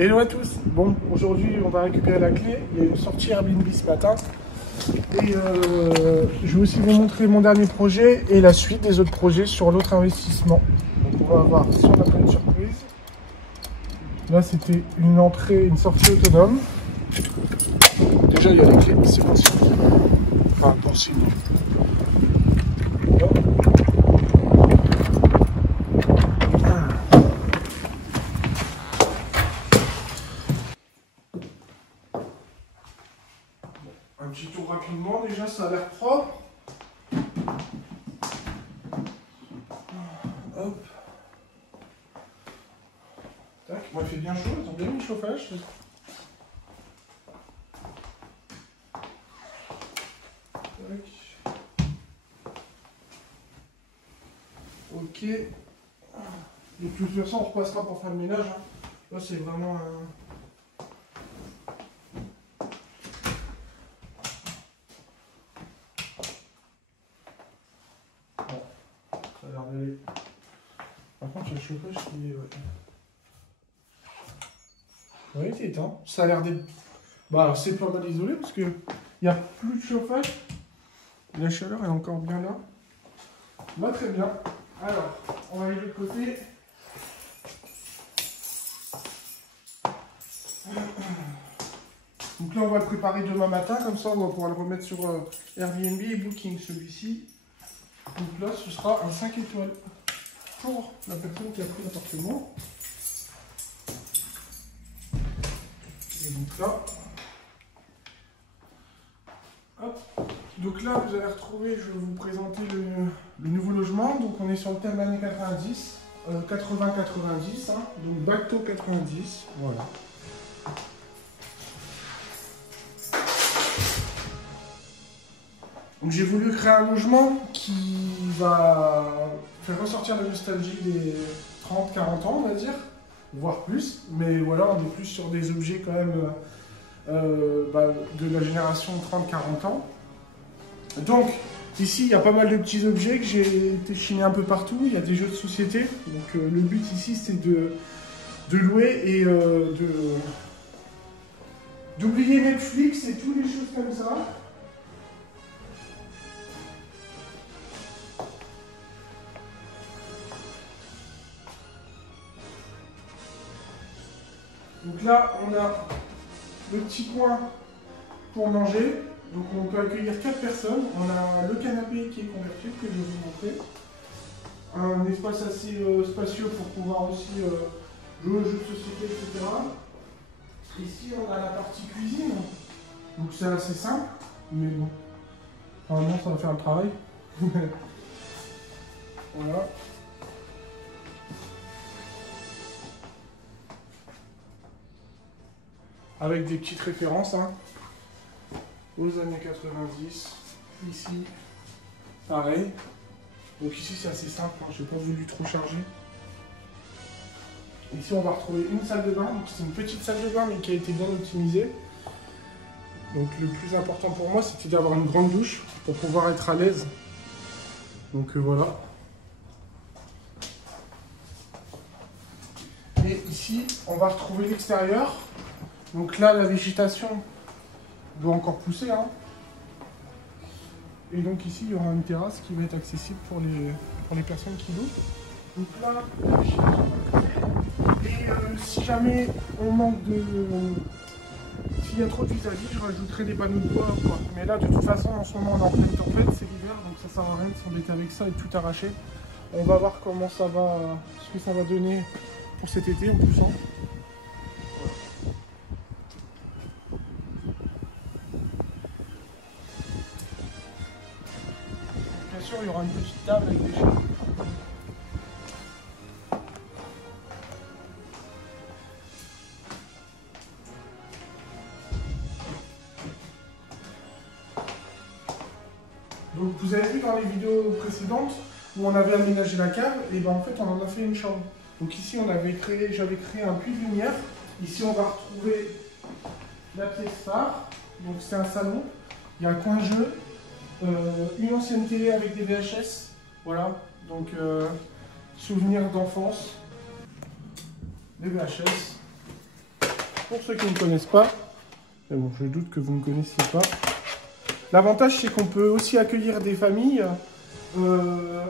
Hello à tous. Bon, aujourd'hui on va récupérer la clé. Il y a une sortie Airbnb ce matin. Et je vais aussi vous montrer mon dernier projet et la suite des autres projets sur l'autre investissement. Donc on va voir si on a pas une surprise. Là c'était une entrée, une sortie autonome. Déjà il y a la clé, c'est bon signe. Enfin bon signe. Un petit tour rapidement, déjà ça a l'air propre. Hop. Tac, moi il fait bien chaud, ils ont bien mis le chauffage. Tac. Ok. De toute façon on repassera pour faire le ménage. Hein. Là c'est vraiment un... Par contre, il y a le chauffage qui est... Ouais, il est éteint. Ça a l'air d'être... Bah alors c'est pas mal isolé parce que il n'y a plus de chauffage. La chaleur est encore bien là. Bah très bien. Alors, on va aller de l'autre côté. Donc là, on va le préparer demain matin. Comme ça, on va pouvoir le remettre sur Airbnb et Booking, celui-ci. Donc là, ce sera un 5 étoiles pour la personne qui a pris l'appartement. Et donc là, hop. Donc là, vous allez retrouver, je vais vous présenter le nouveau logement. Donc on est sur le thème années 90, 80-90, hein, donc back to 90, voilà. Donc j'ai voulu créer un logement qui va faire ressortir la nostalgie des 30-40 ans, on va dire, voire plus. Mais voilà, on est plus sur des objets quand même de la génération 30-40 ans. Donc ici, il y a pas mal de petits objets que j'ai déchinés un peu partout. Il y a des jeux de société. Donc le but ici, c'est de louer et d'oublier Netflix et toutes les choses comme ça. Donc là, on a le petit coin pour manger. Donc on peut accueillir 4 personnes. On a le canapé qui est convertible, que je vais vous montrer. Un espace assez spacieux pour pouvoir aussi jouer aux jeux de société, etc. Ici, on a la partie cuisine. Donc c'est assez simple, mais bon. Normalement, ça va faire le travail. Voilà. Avec des petites références hein, aux années 90. Ici, pareil. Donc ici, c'est assez simple, hein, je n'ai pas voulu trop charger. Ici, on va retrouver une salle de bain. C'est une petite salle de bain, mais qui a été bien optimisée. Donc le plus important pour moi, c'était d'avoir une grande douche pour pouvoir être à l'aise. Donc voilà. Et ici, on va retrouver l'extérieur. Donc là, la végétation doit encore pousser. Hein. Et donc ici, il y aura une terrasse qui va être accessible pour les personnes qui louent. Donc là, et si jamais on manque de... S'il y a trop de vis-à-vis, je rajouterai des panneaux de bois. Quoi. Mais là, de toute façon, en ce moment, on est en pleine tempête, c'est l'hiver, donc ça sert à rien de s'embêter avec ça et de tout arracher. On va voir comment ça va, ce que ça va donner pour cet été en plus. Hein. Bien sûr, il y aura une petite table avec des chaises. Donc vous avez vu dans les vidéos précédentes où on avait aménagé la cave, et ben en fait on en a fait une chambre. Donc ici j'avais créé un puits de lumière. Ici on va retrouver la pièce phare. Donc c'est un salon. Il y a un coin jeu, une ancienne télé avec des VHS. Voilà. Donc souvenirs d'enfance, des VHS. pour ceux qui ne connaissent pas, mais bon, je doute que vous ne connaissiez pas, l'avantage c'est qu'on peut aussi accueillir des familles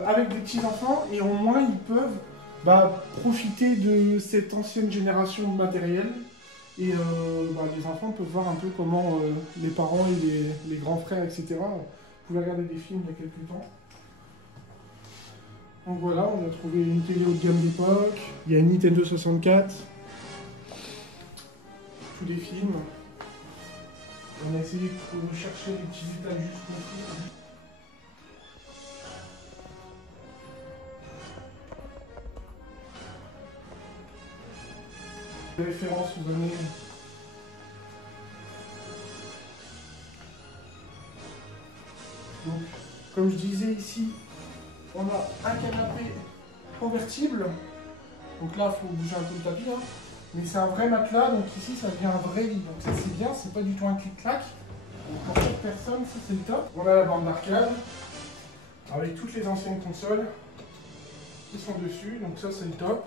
avec des petits-enfants et au moins ils peuvent profiter de cette ancienne génération de matériel et les enfants peuvent voir un peu comment les parents et les grands frères, etc. pouvaient regarder des films il y a quelques temps. Donc voilà, on a trouvé une télé haut de gamme d'époque, il y a une Nintendo 64, tous les films. On a essayé de chercher les petits détails juste compris. Les références aux années. Donc, comme je disais ici, on a un canapé convertible. Donc là, il faut bouger un peu le tapis. Hein. Mais c'est un vrai matelas, donc ici, ça devient un vrai lit. Donc ça, c'est bien, c'est pas du tout un clic-clac. Donc pour 4 personnes, ça, c'est le top. On a la bande d'arcade, avec toutes les anciennes consoles qui sont dessus. Donc ça, c'est le top.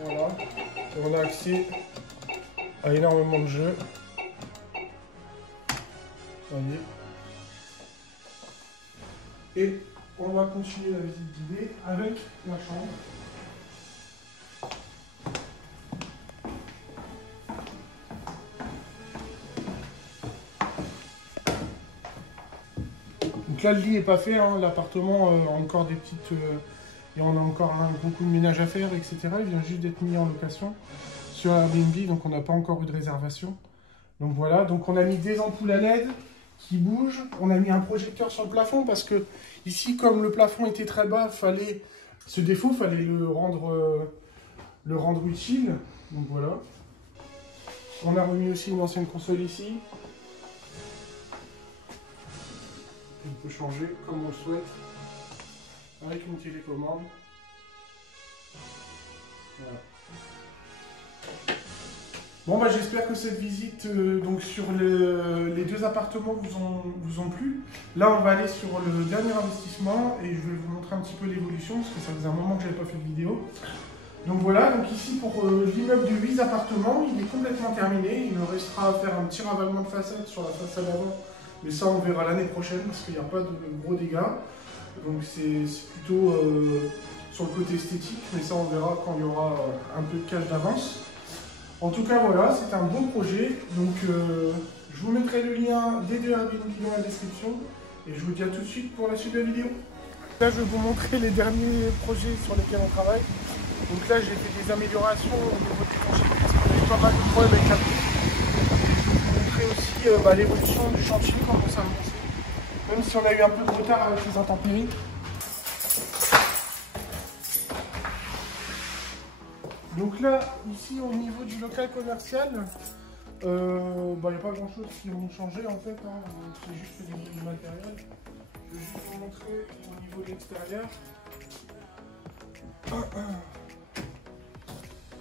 Voilà, et on a accès à énormément de jeux. Voyez. Et on va continuer la visite guidée avec la chambre. Donc là, le lit n'est pas fait, hein. L'appartement a encore des petites... et on a encore beaucoup de ménage à faire, etc. Il vient juste d'être mis en location sur Airbnb, donc on n'a pas encore eu de réservation. Donc voilà, donc on a mis des ampoules à LED qui bougent. On a mis un projecteur sur le plafond parce que ici, comme le plafond était très bas, ce défaut, fallait le rendre utile. Donc voilà. On a remis aussi une ancienne console ici. On peut changer comme on le souhaite avec une télécommande. Voilà. Bon, j'espère que cette visite donc sur les deux appartements vous ont plu. Là, on va aller sur le dernier investissement et je vais vous montrer un petit peu l'évolution parce que ça faisait un moment que je n'avais pas fait de vidéo. Donc voilà, donc ici pour l'immeuble de 8 appartements, il est complètement terminé. Il me restera à faire un petit ravalement de façade sur la façade avant, mais ça on verra l'année prochaine parce qu'il n'y a pas de gros dégâts. Donc c'est plutôt sur le côté esthétique, mais ça on verra quand il y aura un peu de cash d'avance. En tout cas voilà, c'est un bon projet. Donc je vous mettrai le lien des deux Airbnb dans la description. Et je vous dis à tout de suite pour la suite de la vidéo. Là je vais vous montrer les derniers projets sur lesquels on travaille. Donc là j'ai fait des améliorations au niveau de l'étanchéité parce qu'on avait pas mal de problèmes avec la pluie. Je vais vous montrer aussi l'évolution du chantier, comment ça a avancé. Même si on a eu un peu de retard avec les intempéries. Donc là, ici au niveau du local commercial, il n'y a pas grand chose qui ont changé en fait, hein. C'est juste au niveau du matériel. Je vais juste vous montrer au niveau de l'extérieur.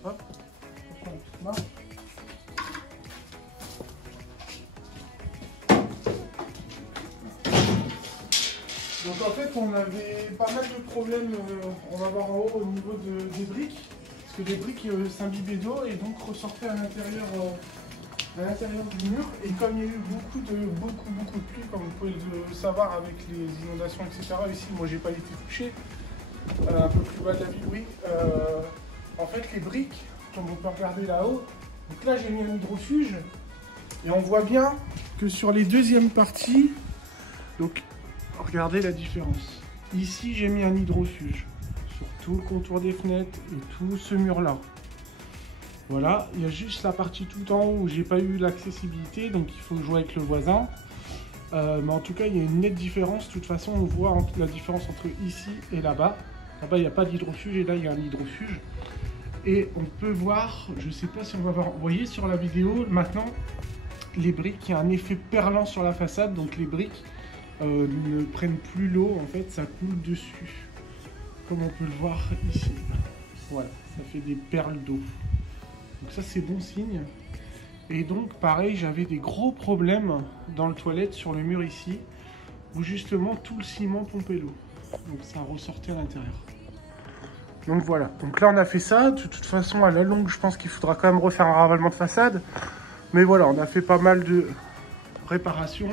Hop, on prend une petite main. Donc en fait, on avait pas mal de problèmes, on va voir en haut au niveau des briques, parce que les briques s'imbibaient d'eau et donc ressortaient à l'intérieur du mur. Et comme il y a eu beaucoup de pluie, comme vous pouvez le savoir avec les inondations, etc. Ici, moi j'ai pas été touché, un peu plus bas de la ville, oui. En fait, les briques, comme on peut regarder là-haut, donc là j'ai mis un hydrofuge et on voit bien que sur les deuxièmes parties, donc regardez la différence. Ici, j'ai mis un hydrofuge sur tout le contour des fenêtres et tout ce mur-là. Voilà, il y a juste la partie tout en haut où j'ai pas eu l'accessibilité, donc il faut jouer avec le voisin. Mais en tout cas, il y a une nette différence. De toute façon, on voit la différence entre ici et là-bas. Là-bas, il n'y a pas d'hydrofuge et là, il y a un hydrofuge. Et on peut voir, je ne sais pas si on va voir, vous voyez sur la vidéo, maintenant, les briques, il y a un effet perlant sur la façade, donc les briques ne prennent plus l'eau, en fait ça coule dessus, comme on peut le voir ici. Voilà, ça fait des perles d'eau. Donc ça c'est bon signe. Et donc pareil, j'avais des gros problèmes dans le toilette sur le mur ici, où justement tout le ciment pompait l'eau. Donc ça ressortait à l'intérieur. Donc voilà, donc là on a fait ça. De toute façon à la longue je pense qu'il faudra quand même refaire un ravalement de façade. Mais voilà, on a fait pas mal de réparations.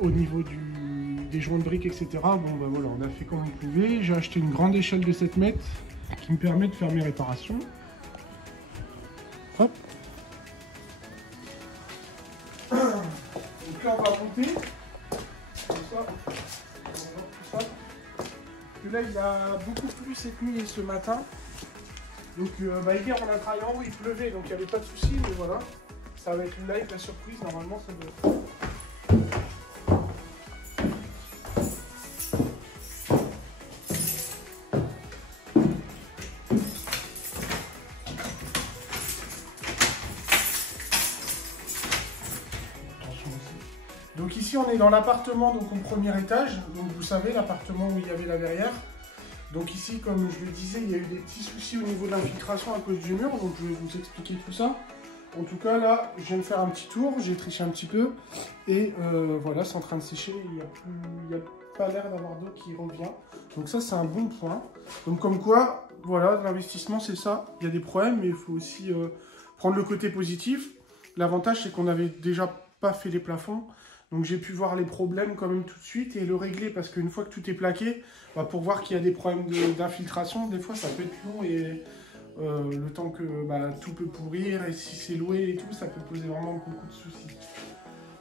Au niveau des joints de briques, etc. Bon, ben voilà, on a fait comme on pouvait. J'ai acheté une grande échelle de 7 mètres qui me permet de faire mes réparations. Hop. Donc là, on va monter. Comme ça. Tout ça. Et là, il a beaucoup plu cette nuit et ce matin. Donc, hier, on a travaillé en haut, il pleuvait, donc il n'y avait pas de souci, mais voilà. Ça va être le live, la surprise, normalement, ça doit être. Donc ici on est dans l'appartement, donc au premier étage, donc vous savez l'appartement où il y avait la verrière. Donc ici comme je le disais, il y a eu des petits soucis au niveau de l'infiltration à cause du mur, donc je vais vous expliquer tout ça. En tout cas là, je viens de faire un petit tour, j'ai triché un petit peu, et voilà, c'est en train de sécher, il n'y a pas l'air d'avoir d'eau qui revient. Donc ça c'est un bon point. Donc comme quoi, voilà, l'investissement c'est ça, il y a des problèmes, mais il faut aussi prendre le côté positif. L'avantage c'est qu'on avait déjà pas fait les plafonds. Donc j'ai pu voir les problèmes quand même tout de suite et le régler parce qu'une fois que tout est plaqué, bah, pour voir qu'il y a des problèmes d'infiltration, des fois ça peut être long et le temps que tout peut pourrir et si c'est loué et tout, ça peut poser vraiment beaucoup de soucis.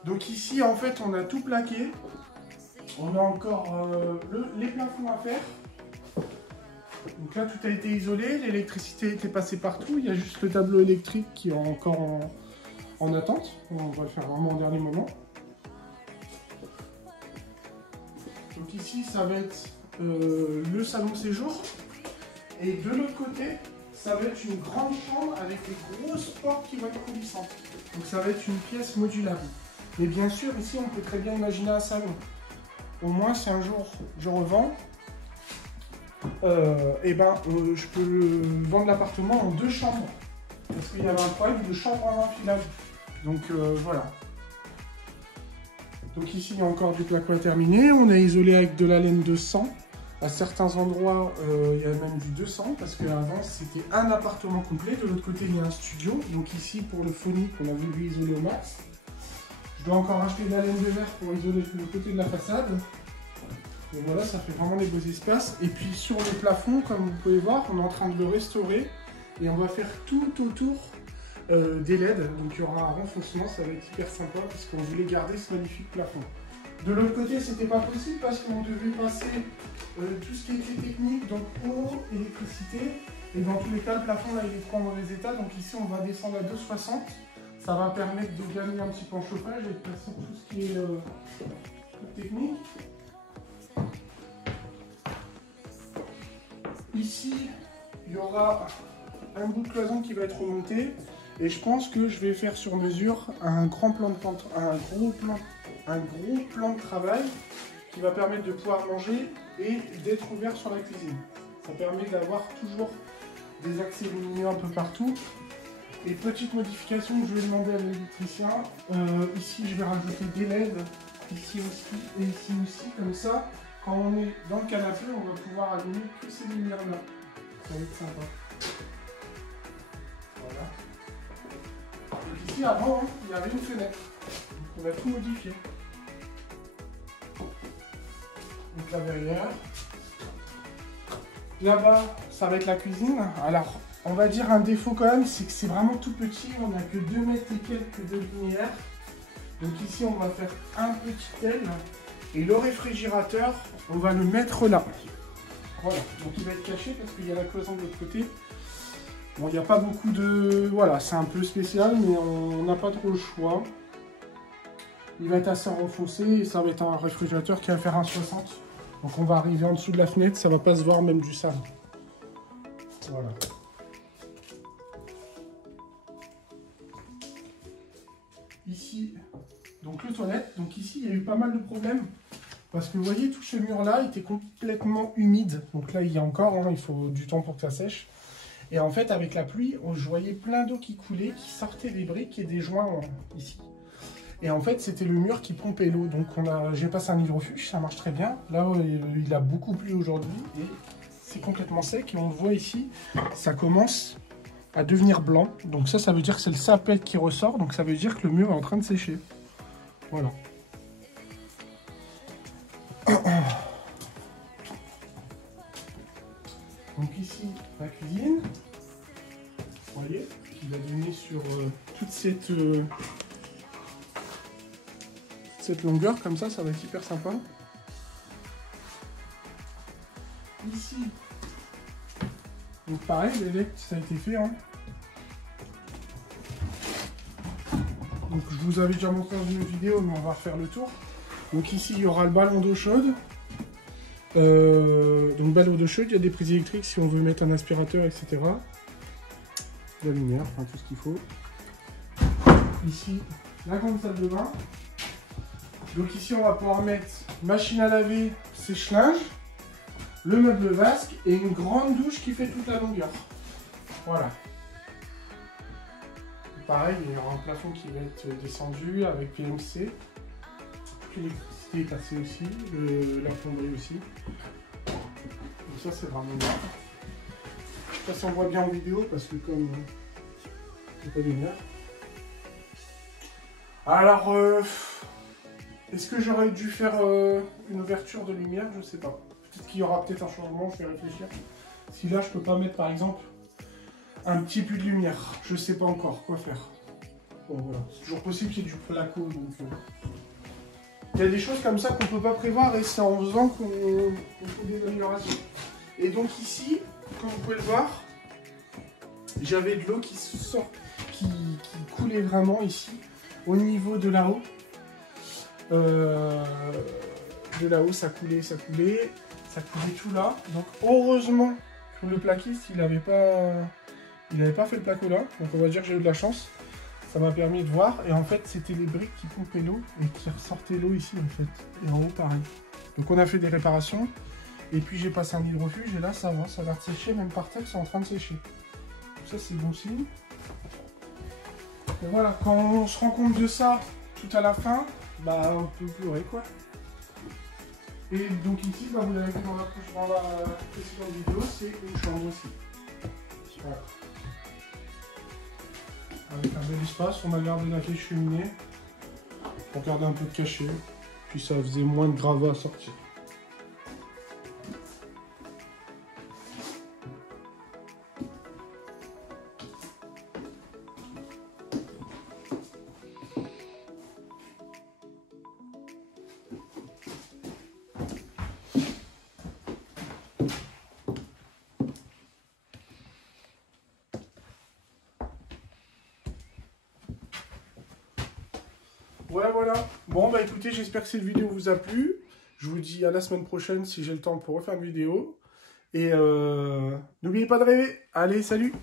Donc ici en fait on a tout plaqué, on a encore les plafonds à faire. Donc là tout a été isolé, l'électricité était passée partout, il y a juste le tableau électrique qui est encore en attente, on va le faire vraiment au dernier moment. Donc ici, ça va être le salon séjour. Et de l'autre côté, ça va être une grande chambre avec des grosses portes qui vont être coulissantes. Donc ça va être une pièce modulable. Mais bien sûr, ici, on peut très bien imaginer un salon. Au moins, si un jour je revends, je peux vendre l'appartement en 2 chambres. Parce qu'il y avait un problème de chambre en enfilage. Donc voilà. Donc ici, il y a encore du placo à terminer. On a isolé avec de la laine de 100. À certains endroits, il y a même du 200 parce qu'avant, c'était un appartement complet. De l'autre côté, il y a un studio. Donc ici, pour le phonique, on a voulu isoler au max. Je dois encore acheter de la laine de verre pour isoler le côté de la façade. Et voilà, ça fait vraiment des beaux espaces. Et puis sur le plafond, comme vous pouvez voir, on est en train de le restaurer. Et on va faire tout autour des LED, donc il y aura un renfoncement, ça va être hyper sympa parce qu'on voulait garder ce magnifique plafond. De l'autre côté, c'était pas possible parce qu'on devait passer tout ce qui était technique, donc eau, électricité, et dans tous les cas, le plafond là il est trop en mauvais état, donc ici on va descendre à 2,60. Ça va permettre de gagner un petit peu en chauffage et de passer tout ce qui est technique. Ici, il y aura un bout de cloison qui va être remonté. Et je pense que je vais faire sur mesure un gros plan de travail qui va permettre de pouvoir manger et d'être ouvert sur la cuisine. Ça permet d'avoir toujours des accès lumineux un peu partout. Et petite modification que je vais demander à l'électricien, ici je vais rajouter des LED ici aussi et ici aussi, comme ça, quand on est dans le canapé, on va pouvoir allumer que ces lumières-là. Ça va être sympa. Voilà. Donc ici, avant, hein, il y avait une fenêtre. Donc on a tout modifié. Donc la verrière. Là-bas, ça va être la cuisine. Alors, on va dire un défaut quand même, c'est que c'est vraiment tout petit. On n'a que 2 mètres et quelques de lumière. Donc ici, on va faire un petit aile. Et le réfrigérateur, on va le mettre là. Voilà, donc il va être caché parce qu'il y a la cloison de l'autre côté. Bon, il n'y a pas beaucoup de... Voilà, c'est un peu spécial, mais on n'a pas trop le choix. Il va être assez renfoncé et ça va être un réfrigérateur qui va faire 1,60 m. Donc on va arriver en dessous de la fenêtre, ça va pas se voir même du salon. Voilà. Ici, donc le toilette. Donc ici, il y a eu pas mal de problèmes. Parce que vous voyez, tout ce mur-là était complètement humide. Donc là, il y a encore, hein, il faut du temps pour que ça sèche. Et en fait, avec la pluie, je voyais plein d'eau qui coulait, qui sortait des briques et des joints ici. Et en fait, c'était le mur qui pompait l'eau. Donc j'ai passé un hydrofuge, ça marche très bien. Là, il a beaucoup plu aujourd'hui et c'est complètement sec. Et on le voit ici, ça commence à devenir blanc. Donc ça veut dire que c'est le sapette qui ressort. Donc ça veut dire que le mur est en train de sécher. Voilà. Donc ici, la cuisine. Vous voyez, il va donner sur toute cette longueur, comme ça va être hyper sympa. Ici, donc pareil, l'élect, ça a été fait. Hein. Donc je vous avais déjà montré dans une vidéo, mais on va refaire le tour. Donc ici, il y aura le ballon d'eau chaude. Donc ballon d'eau chaude, il y a des prises électriques si on veut mettre un aspirateur, etc. La lumière, enfin tout ce qu'il faut. Ici, la grande salle de bain. Donc ici, on va pouvoir mettre machine à laver, sèche-linge, le meuble vasque et une grande douche qui fait toute la longueur. Voilà. Pareil, il y aura un plafond qui va être descendu avec PMC. L'électricité est passée aussi, la plomberie aussi. Donc ça, c'est vraiment bien. Je sais pas si on voit bien en vidéo parce que comme il n'y a pas de lumière. Alors, est-ce que j'aurais dû faire une ouverture de lumière? Je sais pas. Peut-être qu'il y aura peut-être un changement, je vais réfléchir. Si là, je peux pas mettre par exemple un petit peu de lumière. Je sais pas encore quoi faire. Bon, voilà. C'est toujours possible qu'il y ait du placo. Donc, il y a des choses comme ça qu'on peut pas prévoir et c'est en faisant qu'on fait des améliorations. Et donc ici, comme vous pouvez le voir, j'avais de l'eau qui sort, qui coulait vraiment ici, au niveau de là-haut. De là-haut, ça coulait tout là. Donc heureusement que le plaquiste, il n'avait pas fait le placo là. Donc on va dire que j'ai eu de la chance. Ça m'a permis de voir. Et en fait, c'était les briques qui pompaient l'eau et qui ressortaient l'eau ici en fait. Et en haut, pareil. Donc on a fait des réparations. Et puis j'ai passé un hydrofuge et là ça va, ça a l'air de sécher, même par terre c'est en train de sécher. Donc ça c'est bon signe. Et voilà, quand on se rend compte de ça tout à la fin, bah on peut pleurer quoi. Et donc ici, bah, vous l'avez vu dans la précédente vidéo, c'est une chambre aussi. Voilà. Avec un bel espace, on a gardé la vieille cheminée pour garder un peu de cachet. Puis ça faisait moins de gravats à sortir. Voilà. Bon, bah écoutez, j'espère que cette vidéo vous a plu. Je vous dis à la semaine prochaine si j'ai le temps pour refaire une vidéo. Et n'oubliez pas de rêver. Allez, salut!